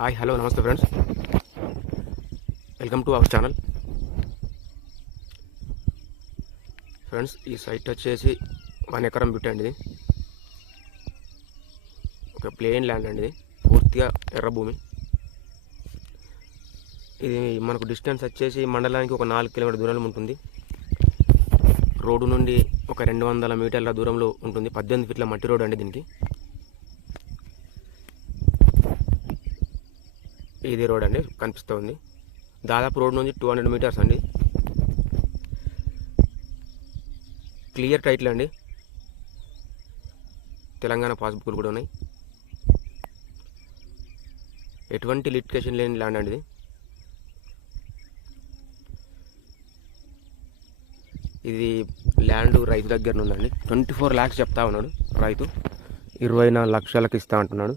Hi hello నమస్తే friends, welcome to our channel. Friends, ఈ site వచ్చేసి 1 ఎకరం బిట్ అండి. ఇది ఒక ప్లెయిన్ ల్యాండ్ అండి. ఇది పూర్తిగా ఎర్ర భూమి. ఇది మనకు డిస్టెన్స్ వచ్చేసి మండలానికి ఒక 4 కిలోమీటర్ దూరంలో ఉంటుంది. రోడ్డు నుండి ఒక 200 మీటర్ల దూరంలో ఉంటుంది. 18 ఫీట్ల మట్టి రోడ్ అండి దీనికి. ఇది రోడ్ అండి కనిపిస్తూ ఉంది. దాదాపు రోడ్ నుంచి 200 మీటర్స్ అండి. క్లియర్ టైటిల్ అండి. తెలంగాణ పాస్బుక్లు కూడా ఉన్నాయి. ఎటువంటి లిటికేషన్ లేని ల్యాండ్ అండి ఇది. ఇది ల్యాండ్ రైతు దగ్గర ఉందండి. 24 lakhs చెప్తా ఉన్నాడు రైతు. 24 లక్షలకు ఇస్తా అంటున్నాడు.